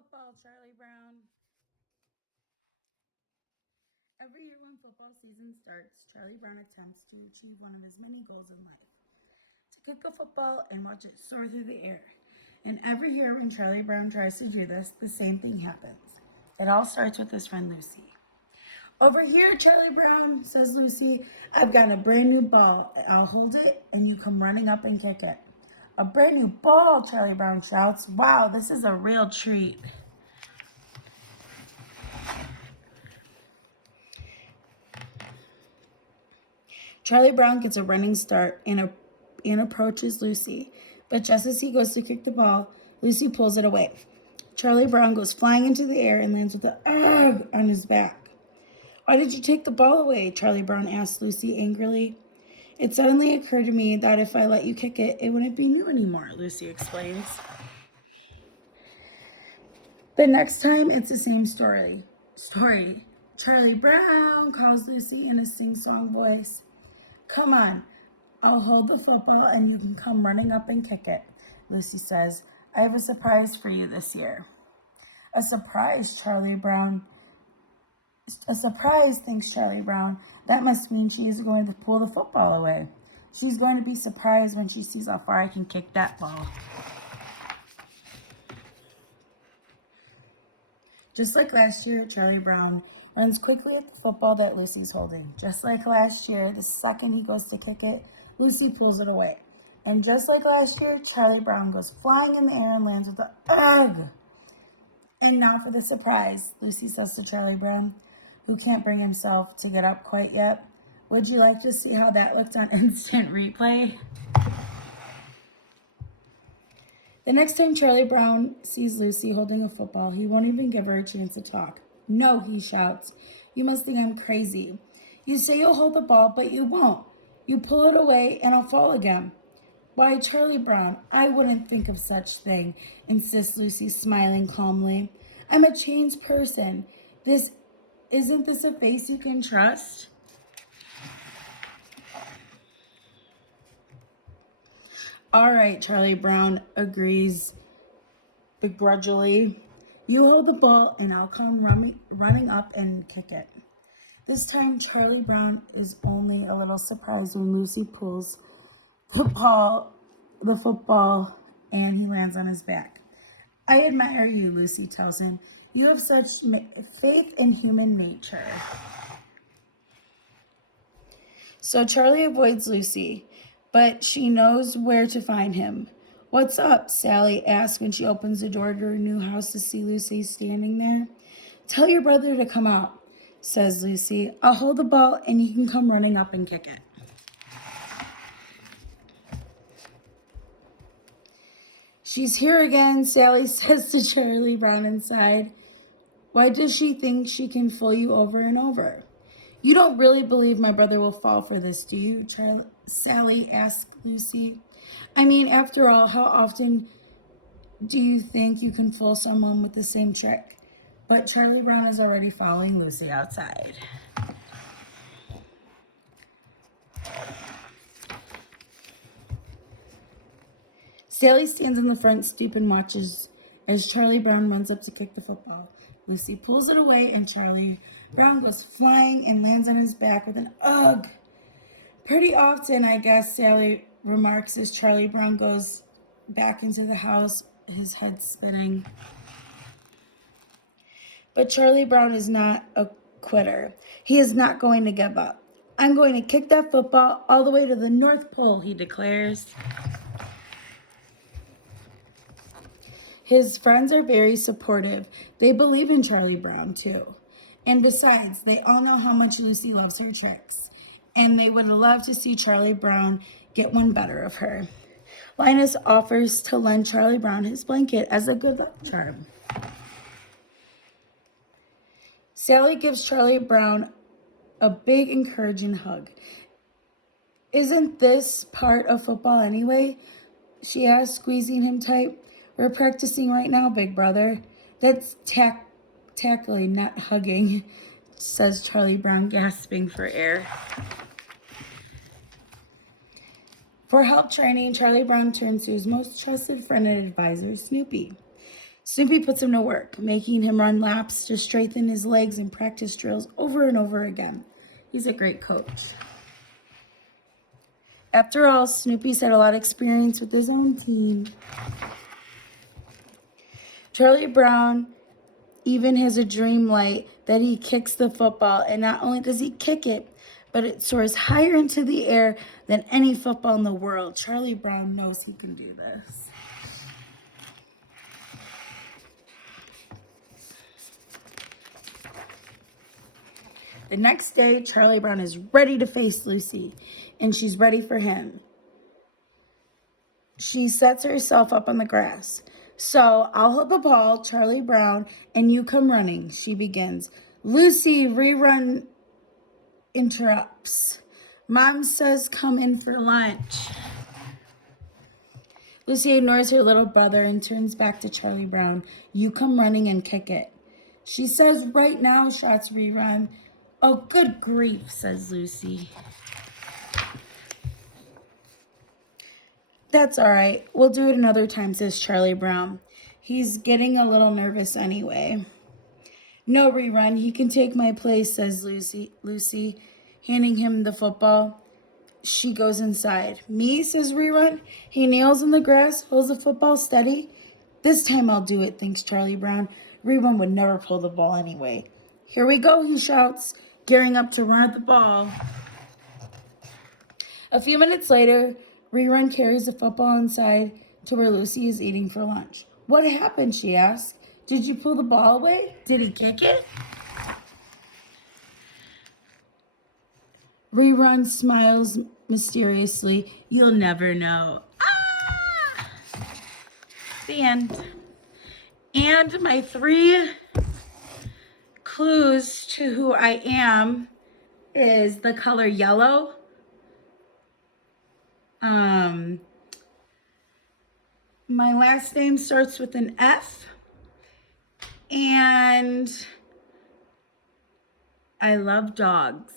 football, Charlie Brown. Every year when football season starts, Charlie Brown attempts to achieve one of his many goals in life to kick a football and watch it soar through the air. And every year when Charlie Brown tries to do this, the same thing happens. It all starts with his friend Lucy. Over here, Charlie Brown, says Lucy, I've got a brand new ball. I'll hold it and you come running up and kick it. A brand new ball, Charlie Brown shouts. Wow, this is a real treat. Charlie Brown gets a running start and approaches Lucy. But just as he goes to kick the ball, Lucy pulls it away. Charlie Brown goes flying into the air and lands with a ugh on his back. Why did you take the ball away? Charlie Brown asked Lucy angrily. It suddenly occurred to me that if I let you kick it, it wouldn't be new anymore, Lucy explains. The next time, it's the same story. Charlie Brown, calls Lucy in a sing-song voice. Come on, I'll hold the football and you can come running up and kick it, Lucy says. I have a surprise for you this year. A surprise, Charlie Brown. A surprise, thinks Charlie Brown. That must mean she is going to pull the football away. She's going to be surprised when she sees how far I can kick that ball. Just like last year, Charlie Brown runs quickly at the football that Lucy's holding. Just like last year, the second he goes to kick it, Lucy pulls it away. And just like last year, Charlie Brown goes flying in the air and lands with a ugh. And now for the surprise, Lucy says to Charlie Brown, who can't bring himself to get up quite yet. Would you like to see how that looked on instant replay? The next time Charlie Brown sees Lucy holding a football, he won't even give her a chance to talk. No, he shouts. You must think I'm crazy. You say you'll hold the ball, but you won't. You pull it away and I'll fall again. Why, Charlie Brown, I wouldn't think of such thing, insists Lucy, smiling calmly. I'm a changed person. Isn't this a face you can trust? All right, Charlie Brown agrees begrudgingly. You hold the ball and I'll come running up and kick it. This time, Charlie Brown is only a little surprised when Lucy pulls the football, and he lands on his back. I admire you, Lucy tells him. You have such faith in human nature. So Charlie avoids Lucy, but she knows where to find him. What's up? Sally asks when she opens the door to her new house to see Lucy standing there. Tell your brother to come out, says Lucy. I'll hold the ball and he can come running up and kick it. She's here again, Sally says to Charlie Brown inside. Why does she think she can fool you over and over? You don't really believe my brother will fall for this, do you? Sally asks Lucy. I mean, after all, how often do you think you can fool someone with the same trick? But Charlie Brown is already following Lucy outside. Sally stands on the front stoop and watches as Charlie Brown runs up to kick the football. Lucy pulls it away and Charlie Brown goes flying and lands on his back with an ugh. Pretty often, I guess, Sally remarks as Charlie Brown goes back into the house, his head spinning. But Charlie Brown is not a quitter. He is not going to give up. I'm going to kick that football all the way to the North Pole, he declares. His friends are very supportive. They believe in Charlie Brown, too. And besides, they all know how much Lucy loves her tricks. And they would love to see Charlie Brown get one better of her. Linus offers to lend Charlie Brown his blanket as a good luck charm. Sally gives Charlie Brown a big, encouraging hug. Isn't this part of football anyway? She asks, squeezing him tight. We're practicing right now, big brother. That's tackling, not hugging, says Charlie Brown, gasping for air. For help training, Charlie Brown turns to his most trusted friend and advisor, Snoopy. Snoopy puts him to work, making him run laps to strengthen his legs and practice drills over and over again. He's a great coach. After all, Snoopy's had a lot of experience with his own team. Charlie Brown even has a dream light that he kicks the football, and not only does he kick it, but it soars higher into the air than any football in the world. Charlie Brown knows he can do this. The next day, Charlie Brown is ready to face Lucy, and she's ready for him. She sets herself up on the grass. So, I'll hold the ball, Charlie Brown, and you come running, she begins. Lucy, Rerun interrupts. Mom says come in for lunch. Lucy ignores her little brother and turns back to Charlie Brown. You come running and kick it. She says right now, shouts Rerun. Oh, good grief, says Lucy. That's all right. We'll do it another time, says Charlie Brown. He's getting a little nervous anyway. No, Rerun, he can take my place, says Lucy, handing him the football. She goes inside. Me, says Rerun. He nails in the grass, holds the football steady. This time I'll do it, thinks Charlie Brown. Rerun would never pull the ball anyway. Here we go, he shouts, gearing up to run at the ball. A few minutes later, Rerun carries the football inside to where Lucy is eating for lunch. What happened, she asks. Did you pull the ball away? Did he kick it? Rerun smiles mysteriously. You'll never know. Ah! The end. And my 3 clues to who I am is the color yellow. My last name starts with an F. And I love dogs.